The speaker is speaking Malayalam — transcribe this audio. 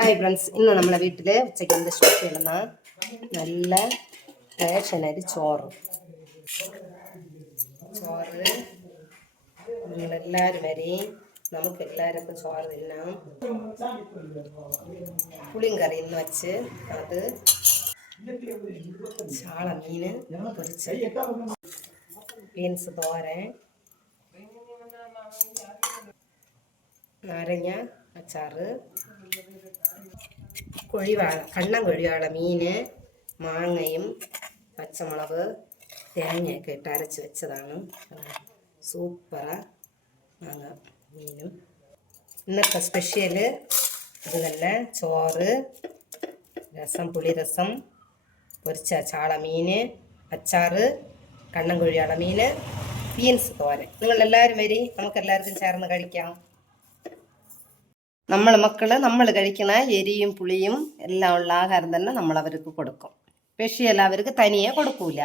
ഹായ് ഫ്രണ്ട്സ്, ഇന്ന് നമ്മളെ വീട്ടിൽ ഉച്ചയ്ക്ക് എന്ത് സ്പെഷ്യലെന്ന നല്ല റേഷനരി ചോറ് നിങ്ങളെല്ലാവരും വരെയും നമുക്ക് എല്ലാവർക്കും ചോറ് തിന്നാം. പുളിയും കറി ഇന്ന് വെച്ച് അത് ചാള മീന് പൊരിച്ച്, ബീൻസ് തോരൻ, നാരങ്ങ അച്ചാറ്, കണ്ണൻ കൊഴിവാള മീന്, മാങ്ങയും പച്ചമുളക് തേങ്ങയൊക്കെ ഇട്ട് അരച്ച് വെച്ചതാണ്. സൂപ്പറാ മാങ്ങ മീനും. ഇന്നത്തെ സ്പെഷ്യല് ഇത് തന്നെ. ചോറ്, രസം, പുളിരസം, പൊരിച്ച ചാള മീന്, അച്ചാറ്, കണ്ണൻ കൊഴിവാള മീന്, ബീൻസ് തോരൻ. നിങ്ങളെല്ലാവരും വരി, നമുക്കെല്ലാവർക്കും ചേർന്ന് കഴിക്കാം. നമ്മൾ കഴിക്കണ എരിയും പുളിയും എല്ലാം ഉള്ള ആഹാരം തന്നെ നമ്മൾ അവർക്ക് കൊടുക്കും. സ്പെഷ്യൽ അവർക്ക് തനിയെ കൊടുക്കൂല.